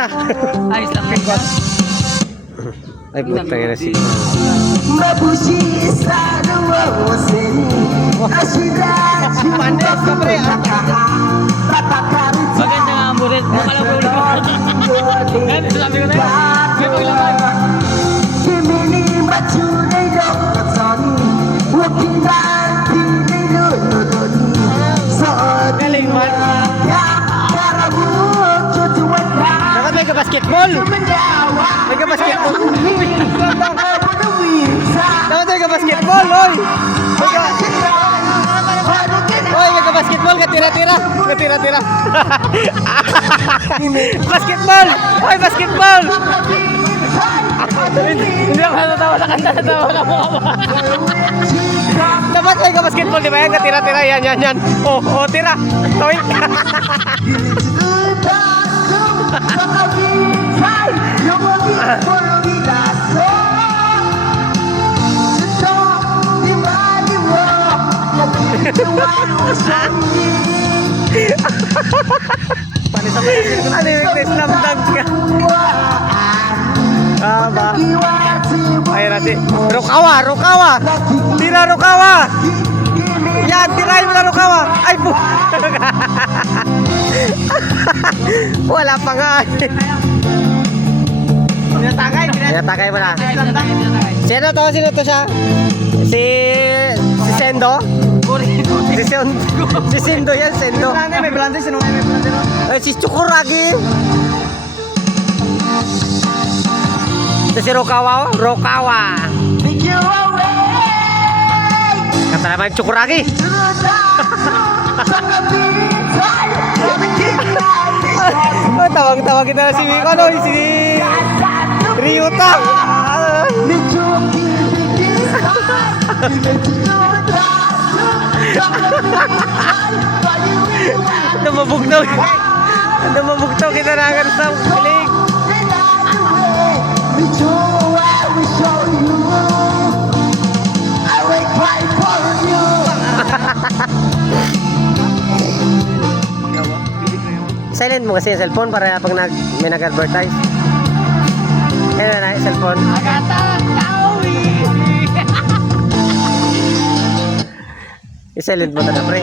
na. Ayos lang yun. Ay, puta nga na si... Maganda nga ang buret. Mukha lang problema. Ganito sabi ko na yun. May paglaman. Galing man. Dapat may ka-basketball. May ka-basketball. Dapat may ka-basketball, oy. Oy, may ka-basketball. Katira-tira. Katira-tira. Basketball. Oy, basketball. Hindi ako natatawa sa kanta. Natawa ka mo. Dapat may ka-basketball, di ba yan? Katira-tira. Yan. Oh, tira. Oy. Ano yung slam dunk ka? Ba? Ayan natin. Rukawa! Tira Rukawa! Yan, tirahin mo na Rukawa! Ay po! Wala pa nga. Tinatagay mo na. Sino to siya? Si Sendo? Si Sendo yan, Sendo. May blande. Sino may blande? Si Chukuragi. Ito si Rukawa. Kata naman Chukuragi. Tawag kita na si Ryuta. Namabugtog kita na agad sa kilig. Silent mo kasi yung cellphone para pag may nag-advertise. Kaya na yung cellphone. I-silent mo na pre.